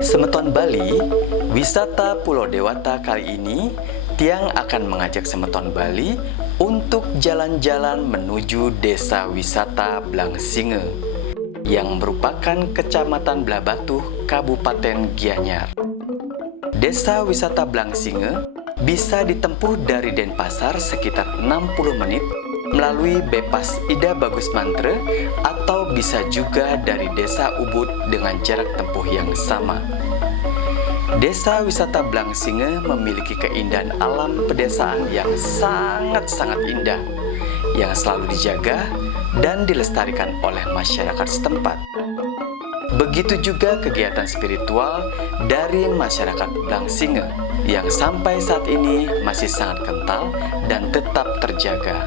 Semeton Bali, wisata Pulau Dewata kali ini, Tiang akan mengajak Semeton Bali untuk jalan-jalan menuju Desa Wisata Blangsinge yang merupakan Kecamatan Blabatuh, Kabupaten Gianyar. Desa Wisata Blangsinge bisa ditempuh dari Denpasar sekitar 60 menit melalui bypass Ida Bagus Mantre, atau bisa juga dari Desa Ubud dengan jarak tempuh yang sama. Desa Wisata Blangsinge memiliki keindahan alam pedesaan yang sangat-sangat indah, yang selalu dijaga dan dilestarikan oleh masyarakat setempat. Begitu juga kegiatan spiritual dari masyarakat Blangsinge yang sampai saat ini masih sangat kental dan tetap terjaga.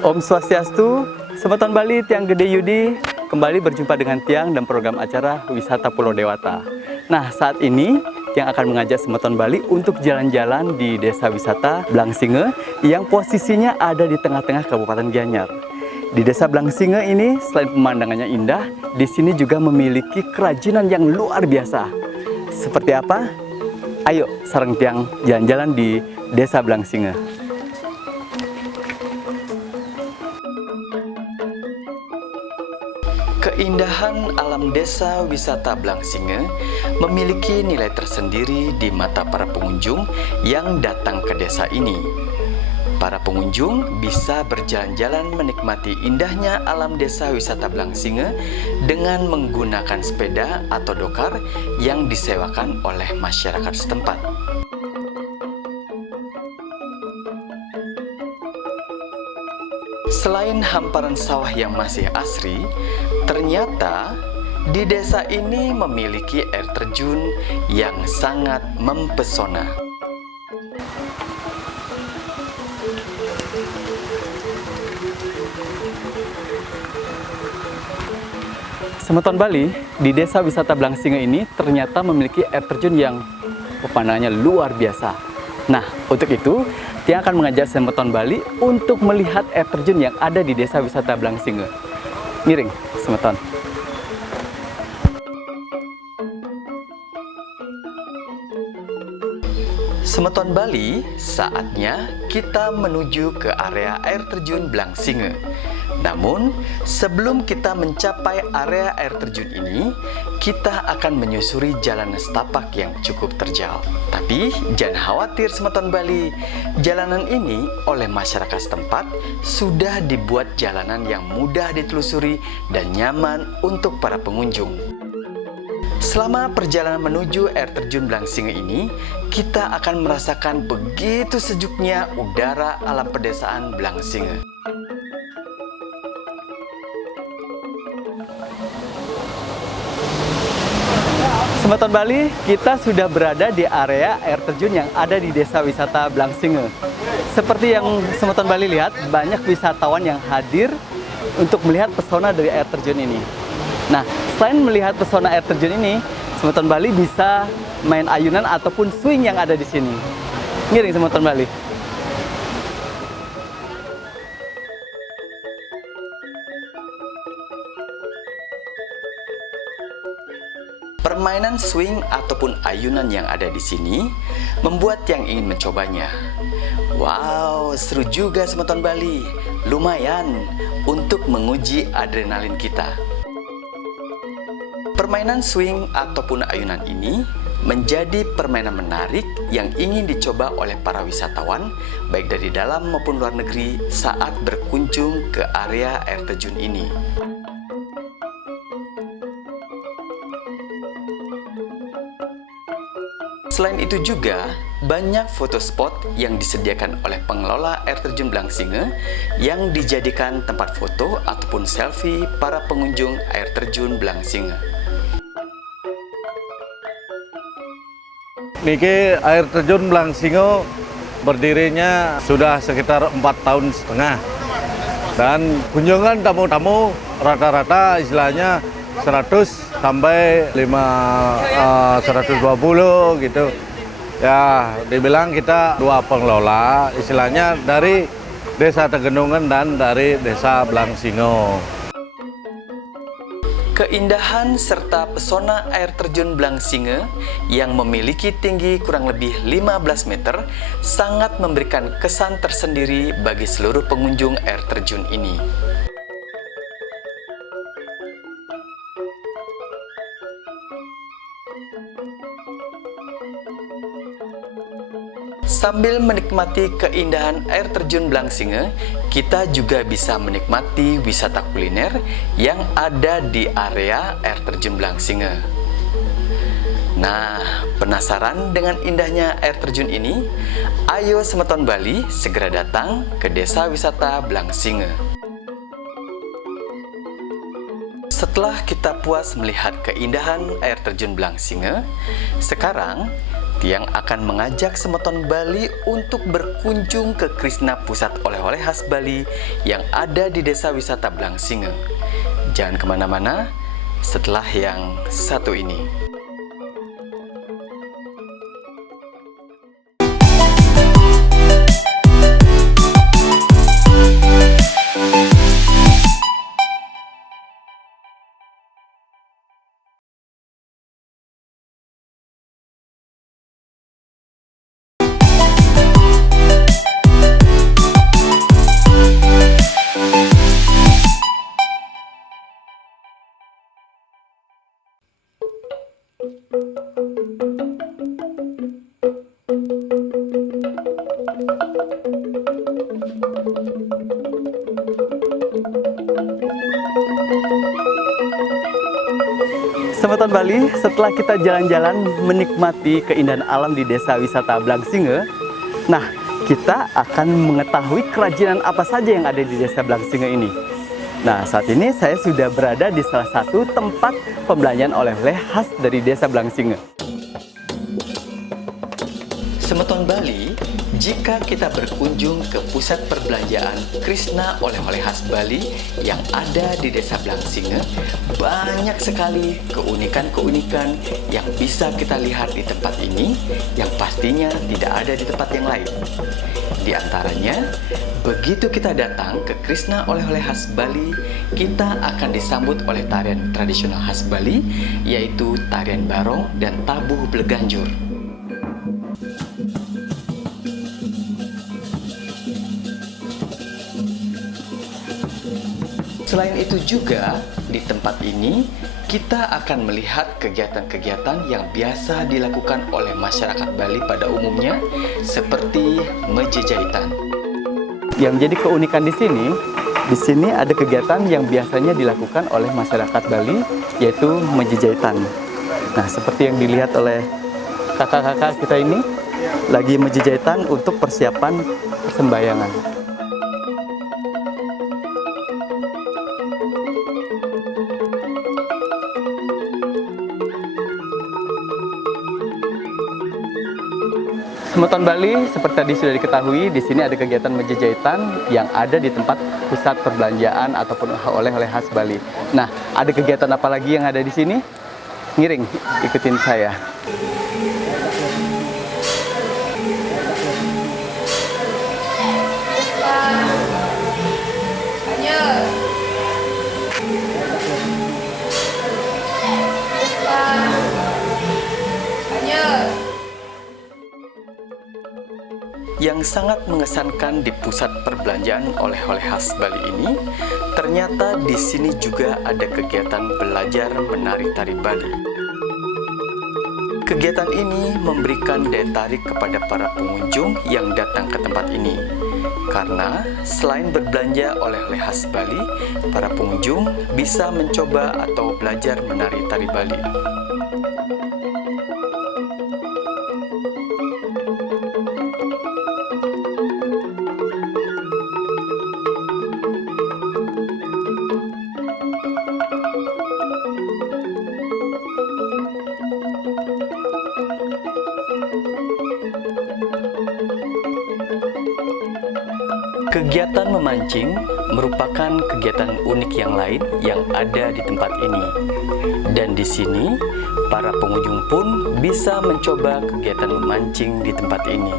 Om Swastiastu, Semeton Bali, Tiang Gede Yudi, kembali berjumpa dengan Tiang dan program acara Wisata Pulau Dewata. Nah, saat ini Tiang akan mengajak Semeton Bali untuk jalan-jalan di Desa Wisata Blangsinge yang posisinya ada di tengah-tengah Kabupaten Gianyar. Di Desa Blangsinge ini, selain pemandangannya indah, di sini juga memiliki kerajinan yang luar biasa. Seperti apa? Ayo, sareng Tiang jalan-jalan di Desa Blangsinge. Keindahan alam Desa Wisata Blangsinge memiliki nilai tersendiri di mata para pengunjung yang datang ke desa ini. Para pengunjung bisa berjalan-jalan menikmati indahnya alam Desa Wisata Blangsinge dengan menggunakan sepeda atau dokar yang disewakan oleh masyarakat setempat. Selain hamparan sawah yang masih asri, ternyata di desa ini memiliki air terjun yang sangat mempesona. Semeton Bali, di Desa Wisata Blangsinge ini ternyata memiliki air terjun yang pemandangannya luar biasa. Nah, untuk itu, Tiang akan mengajak Semeton Bali untuk melihat air terjun yang ada di Desa Wisata Blangsinge. Miring, Semeton. Semeton Bali, saatnya kita menuju ke area air terjun Blangsinge. Namun, sebelum kita mencapai area air terjun ini, kita akan menyusuri jalan setapak yang cukup terjal. Tapi, jangan khawatir Semeton Bali, jalanan ini oleh masyarakat setempat sudah dibuat jalanan yang mudah ditelusuri dan nyaman untuk para pengunjung. Selama perjalanan menuju air terjun Blangsinge ini, kita akan merasakan begitu sejuknya udara alam pedesaan Blangsinge. Semeton Bali, kita sudah berada di area air terjun yang ada di Desa Wisata Blangsinge. Seperti yang Semeton Bali lihat, banyak wisatawan yang hadir untuk melihat pesona dari air terjun ini. Nah, selain melihat pesona air terjun ini, Semeton Bali bisa main ayunan ataupun swing yang ada di sini. Ngiring Semeton Bali. Permainan swing ataupun ayunan yang ada di sini membuat yang ingin mencobanya. Wow, seru juga Semeton Bali. Lumayan untuk menguji adrenalin kita. Permainan swing ataupun ayunan ini menjadi permainan menarik yang ingin dicoba oleh para wisatawan baik dari dalam maupun luar negeri saat berkunjung ke area air terjun ini. Selain itu juga, banyak foto spot yang disediakan oleh pengelola air terjun Blangsinge yang dijadikan tempat foto ataupun selfie para pengunjung air terjun Blangsinge. Niki air terjun Blangsinge berdirinya sudah sekitar 4,5 tahun. Dan kunjungan tamu-tamu rata-rata istilahnya 100 sampai 120 gitu. Ya, dibilang kita dua pengelola, istilahnya dari Desa Tegenungan dan dari Desa Blangsingo. Keindahan serta pesona air terjun Blangsinge yang memiliki tinggi kurang lebih 15 meter sangat memberikan kesan tersendiri bagi seluruh pengunjung air terjun ini. Sambil menikmati keindahan air terjun Blangsinge, kita juga bisa menikmati wisata kuliner yang ada di area air terjun Blangsinge. Nah, penasaran dengan indahnya air terjun ini? Ayo Semeton Bali segera datang ke Desa Wisata Blangsinge. Setelah kita puas melihat keindahan air terjun Blangsinge, sekarang Tiang akan mengajak Semeton Bali untuk berkunjung ke Krishna Pusat Oleh-oleh Khas Bali yang ada di Desa Wisata Blangsinge. Jangan kemana-mana setelah yang satu ini. Semeton Bali, setelah kita jalan-jalan menikmati keindahan alam di Desa Wisata Blangsinge, nah kita akan mengetahui kerajinan apa saja yang ada di Desa Blangsinge ini. Nah, saat ini saya sudah berada di salah satu tempat pembelanjaan oleh-oleh khas dari Desa Blangsinge. Semeton Bali, jika kita berkunjung ke pusat perbelanjaan Krishna Oleh-oleh Khas Bali yang ada di Desa Blangsinge, banyak sekali keunikan-keunikan yang bisa kita lihat di tempat ini yang pastinya tidak ada di tempat yang lain. Di antaranya, begitu kita datang ke Krishna Oleh-oleh Khas Bali, kita akan disambut oleh tarian tradisional khas Bali, yaitu tarian barong dan tabuh bleganjur. Selain itu juga, di tempat ini kita akan melihat kegiatan-kegiatan yang biasa dilakukan oleh masyarakat Bali pada umumnya, seperti mejejahitan. Yang jadi keunikan di sini ada kegiatan yang biasanya dilakukan oleh masyarakat Bali, yaitu mejejahitan. Nah, seperti yang dilihat oleh kakak-kakak kita ini, lagi mejejahitan untuk persiapan persembahyangan. Semeton Bali, seperti tadi sudah diketahui, di sini ada kegiatan mejejahitan yang ada di tempat pusat perbelanjaan ataupun oleh-oleh khas Bali. Nah, ada kegiatan apa lagi yang ada di sini? Ngiring, ikutin saya. Yang sangat mengesankan di pusat perbelanjaan oleh-oleh khas Bali ini, ternyata di sini juga ada kegiatan belajar menari tari Bali. Kegiatan ini memberikan daya tarik kepada para pengunjung yang datang ke tempat ini. Karena selain berbelanja oleh-oleh khas Bali, para pengunjung bisa mencoba atau belajar menari tari Bali. Kegiatan memancing merupakan kegiatan unik yang lain yang ada di tempat ini. Dan di sini, para pengunjung pun bisa mencoba kegiatan memancing di tempat ini.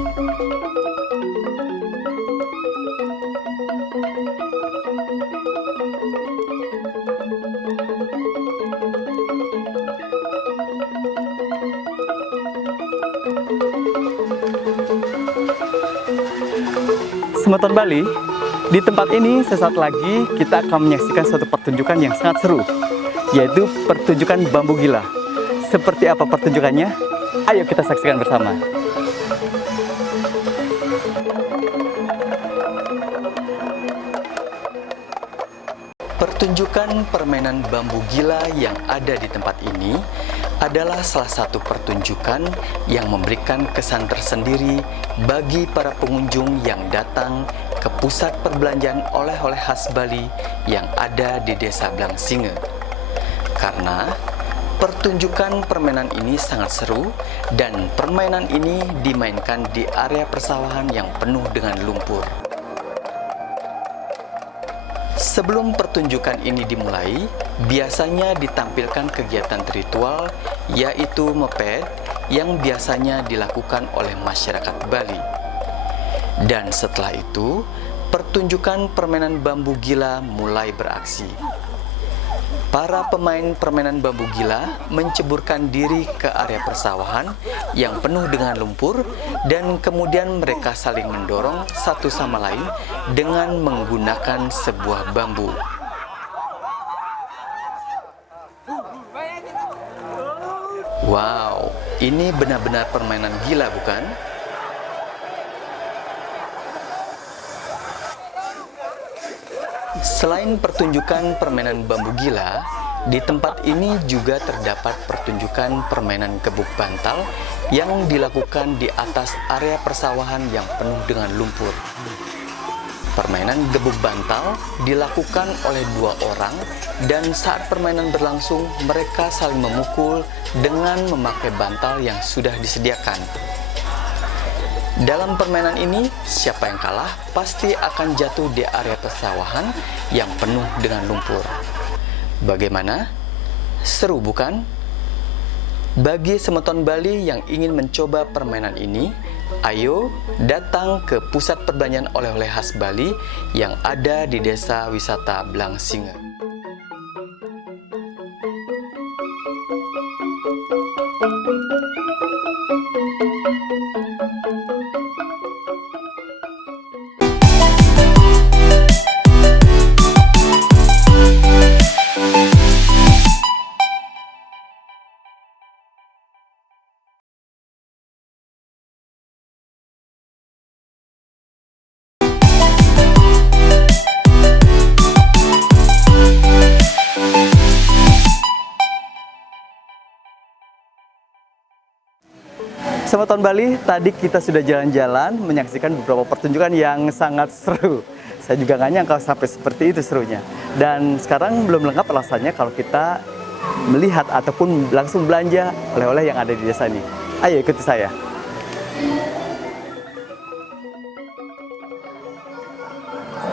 Semeton Bali, di tempat ini sesaat lagi kita akan menyaksikan suatu pertunjukan yang sangat seru, yaitu pertunjukan bambu gila. Seperti apa pertunjukannya? Ayo kita saksikan bersama. Pertunjukan permainan bambu gila yang ada di tempat ini adalah salah satu pertunjukan yang memberikan kesan tersendiri bagi para pengunjung yang datang ke pusat perbelanjaan oleh-oleh khas Bali yang ada di Desa Blangsinge. Karena pertunjukan permainan ini sangat seru dan permainan ini dimainkan di area persawahan yang penuh dengan lumpur. Sebelum pertunjukan ini dimulai, biasanya ditampilkan kegiatan ritual, yaitu mepet, yang biasanya dilakukan oleh masyarakat Bali. Dan setelah itu, pertunjukan permainan bambu gila mulai beraksi. Para pemain permainan bambu gila menceburkan diri ke area persawahan yang penuh dengan lumpur dan kemudian mereka saling mendorong satu sama lain dengan menggunakan sebuah bambu. Wow, ini benar-benar permainan gila, bukan? Selain pertunjukan permainan bambu gila, di tempat ini juga terdapat pertunjukan permainan gebuk bantal yang dilakukan di atas area persawahan yang penuh dengan lumpur. Permainan gebuk bantal dilakukan oleh dua orang dan saat permainan berlangsung mereka saling memukul dengan memakai bantal yang sudah disediakan. Dalam permainan ini, siapa yang kalah pasti akan jatuh di area persawahan yang penuh dengan lumpur. Bagaimana? Seru bukan? Bagi Semeton Bali yang ingin mencoba permainan ini, ayo datang ke pusat perbelanjaan oleh-oleh khas Bali yang ada di Desa Wisata Blangsinge. Semeton Bali, tadi kita sudah jalan-jalan menyaksikan beberapa pertunjukan yang sangat seru. Saya juga nggak nyangka sampai seperti itu serunya. Dan sekarang belum lengkap alasannya kalau kita melihat ataupun langsung belanja oleh-oleh yang ada di desa ini. Ayo ikuti saya.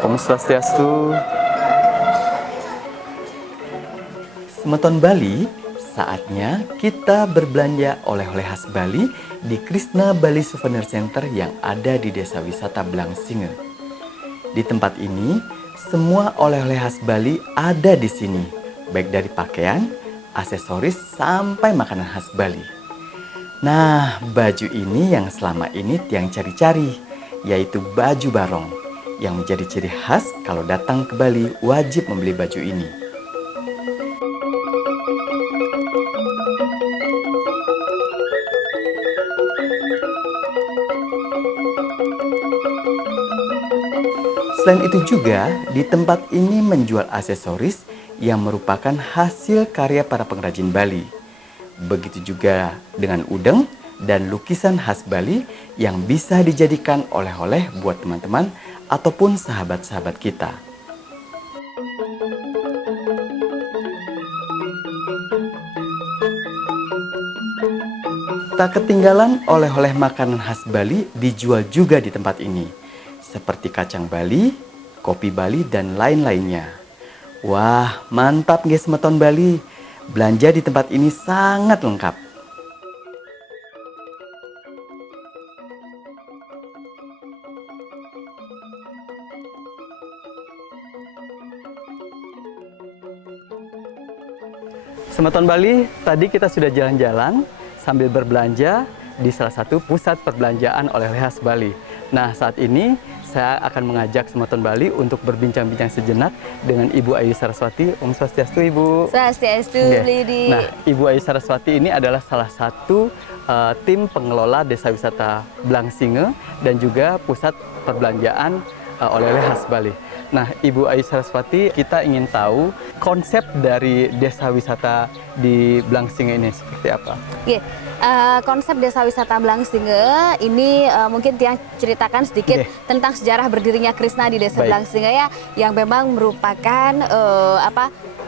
Om Swastiastu. Semeton Bali, saatnya kita berbelanja oleh-oleh khas Bali di Krishna Bali Souvenir Center yang ada di Desa Wisata Blangsinge. Di tempat ini, semua oleh-oleh khas Bali ada di sini, baik dari pakaian, aksesoris, sampai makanan khas Bali. Nah, baju ini yang selama ini tiang cari-cari, yaitu baju barong, yang menjadi ciri khas kalau datang ke Bali wajib membeli baju ini. Selain itu juga, di tempat ini menjual aksesoris yang merupakan hasil karya para pengrajin Bali. Begitu juga dengan udeng dan lukisan khas Bali yang bisa dijadikan oleh-oleh buat teman-teman ataupun sahabat-sahabat kita. Tak ketinggalan oleh-oleh makanan khas Bali dijual juga di tempat ini, seperti kacang Bali, kopi Bali, dan lain-lainnya. Wah, mantap guys Semeton Bali. Belanja di tempat ini sangat lengkap. Semeton Bali, tadi kita sudah jalan-jalan sambil berbelanja di salah satu pusat perbelanjaan oleh-oleh khas Bali. Nah, saat ini saya akan mengajak Semeton Bali untuk berbincang-bincang sejenak dengan Ibu Ayu Saraswati. Om Swastiastu, Ibu. Swastiastu, Oke. Blidi. Nah, Ibu Ayu Saraswati ini adalah salah satu tim pengelola Desa Wisata Blangsinge dan juga pusat perbelanjaan oleh-oleh khas Bali. Nah, Ibu Ayu Saraswati, kita ingin tahu konsep dari desa wisata di Blangsinge ini seperti apa? Oke, konsep desa wisata Blangsinge ini mungkin Tiang ceritakan sedikit Oke. tentang sejarah berdirinya Krishna di desa Baik. Blangsinge ya, yang memang merupakan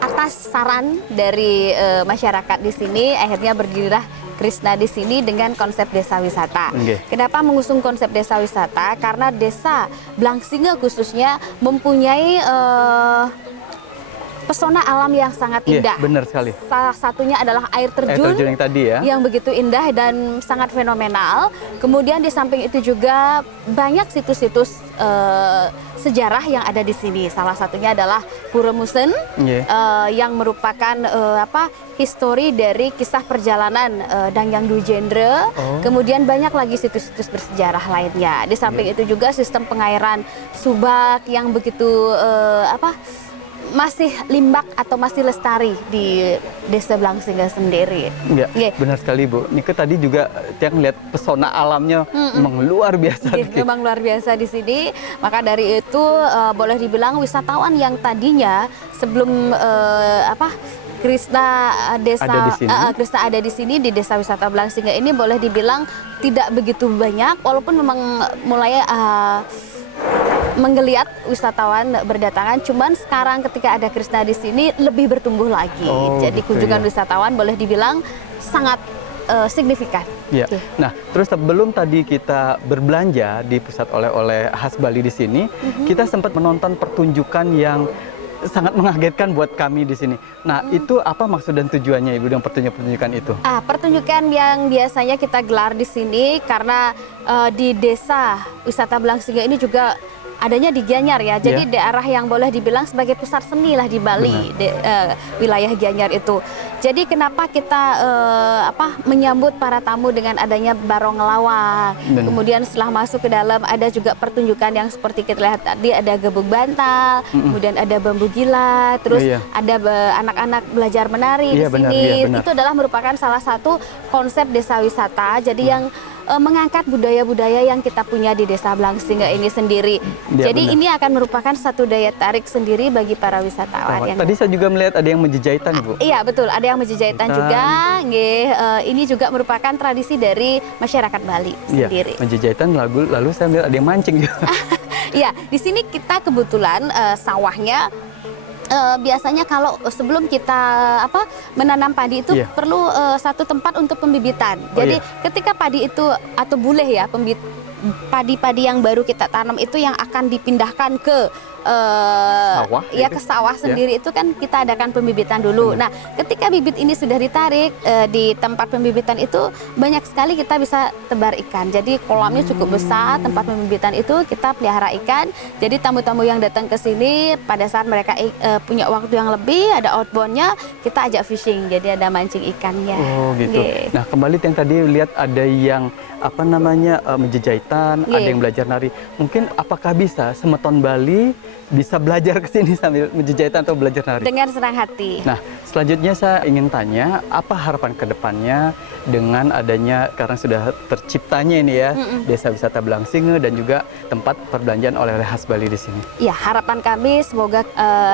atas saran dari masyarakat di sini, akhirnya berdirilah Krishna di sini dengan konsep desa wisata. Oke. Kenapa mengusung konsep desa wisata? Karena desa Blangsinge khususnya mempunyai pesona alam yang sangat Iya, indah. benar sekali. Salah satunya adalah air Air terjun, terjun yang tadi ya. yang begitu indah dan sangat fenomenal. Kemudian di samping itu juga banyak situs-situs sejarah yang ada di sini. Salah satunya adalah Pura Musen, Iya. yang merupakan histori dari kisah perjalanan Dangyang Dujendra. Oh. Kemudian banyak lagi situs-situs bersejarah lainnya. Di samping itu juga sistem pengairan Subak yang begitu masih limbak atau masih lestari di desa Blangsinge sendiri. Iya, Iya. benar sekali, Bu. Nike tadi juga Tiang lihat pesona alamnya memang luar biasa. Iya, memang luar biasa di sini. Maka dari itu boleh dibilang wisatawan yang tadinya sebelum Krishna desa Ada di sini. Krishna ada di sini di desa wisata Blangsinge ini boleh dibilang tidak begitu banyak, walaupun memang mulai menggeliat wisatawan berdatangan. Cuman sekarang ketika ada Krishna di sini lebih bertumbuh lagi. Oh, Jadi gitu kunjungan ya. wisatawan boleh dibilang sangat signifikan. Ya. Oke. Nah, terus sebelum tadi kita berbelanja di pusat oleh-oleh khas Bali di sini, kita sempat menonton pertunjukan yang sangat mengagetkan buat kami di sini. Nah, itu apa maksud dan tujuannya, Ibu, dengan pertunjukan itu? Pertunjukan yang biasanya kita gelar di sini karena di desa wisata Blangsinge ini juga adanya di Gianyar ya. Jadi daerah yang boleh dibilang sebagai pusat seni lah di Bali, wilayah Gianyar itu. Jadi kenapa kita menyambut para tamu dengan adanya barong lawang. Benar. Kemudian setelah masuk ke dalam ada juga pertunjukan yang seperti kita lihat tadi, ada gebuk bantal, kemudian ada bambu gila, terus Iya. ada anak-anak belajar menari di Iya, benar, sini. iya, benar. Itu adalah merupakan salah satu konsep desa wisata. Jadi yang mengangkat budaya-budaya yang kita punya di desa Blangsinge ini sendiri. Iya, Jadi benar. ini akan merupakan satu daya tarik sendiri bagi para wisatawan. yang Tadi saya juga melihat ada yang menjejahitan, Bu. Iya betul, ada yang menjejahitan juga. Nggih, ini juga merupakan tradisi dari masyarakat Bali Iya, sendiri. menjejahitan lalu saya melihat ada yang mancing juga. Iya, di sini kita kebetulan sawahnya biasanya kalau sebelum kita menanam padi itu Iya. perlu satu tempat untuk pembibitan. Jadi ketika padi itu atau buleh ya, padi-padi yang baru kita tanam itu yang akan dipindahkan ke Sawah, ya gitu? ke sawah sendiri itu kan kita adakan pembibitan dulu. Nah, ketika bibit ini sudah ditarik di tempat pembibitan itu banyak sekali kita bisa tebar ikan. Jadi kolamnya cukup besar, tempat pembibitan itu kita pelihara ikan. Jadi tamu-tamu yang datang ke sini pada saat mereka punya waktu yang lebih, ada outboundnya, kita ajak fishing. Jadi ada mancing ikannya. Oh gitu. Nggih. Nah kembali yang tadi lihat ada yang menjejahitan, ada Nggih. yang belajar nari. Mungkin apakah bisa Semeton Bali bisa belajar ke sini sambil menjejahitan atau belajar nari? Dengan senang hati. Nah selanjutnya saya ingin tanya apa harapan kedepannya dengan adanya karena sudah terciptanya ini ya Desa Wisata Blangsinge dan juga tempat perbelanjaan oleh-oleh khas Bali di sini. Ya, harapan kami semoga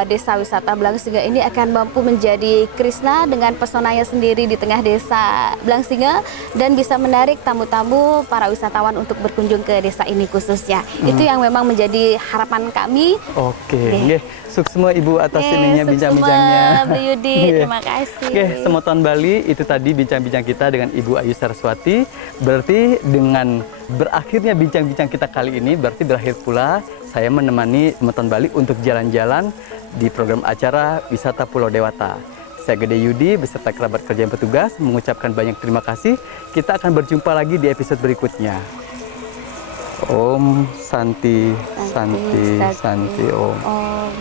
desa wisata Blangsinge ini akan mampu menjadi Krishna dengan pesonanya sendiri di tengah desa Blangsinge dan bisa menarik tamu-tamu para wisatawan untuk berkunjung ke desa ini khususnya. Itu yang memang menjadi harapan kami. Oke, Nggih. nggih. Sukses semua Ibu atas ininya sukses bincang-bincangnya. semua, Bu Yudi. Nggih. Terima kasih. Oke, Semeton Bali itu tadi bincang-bincang kita dengan Ibu Ayu Saraswati. Berarti dengan berakhirnya bincang-bincang kita kali ini berarti berakhir pula saya menemani Semeton Bali untuk jalan-jalan di program acara Wisata Pulau Dewata. Saya Gede Yudi beserta kerabat kerja yang petugas mengucapkan banyak terima kasih. Kita akan berjumpa lagi di episode berikutnya. Om Santi, Santi, Santi, Om. Om.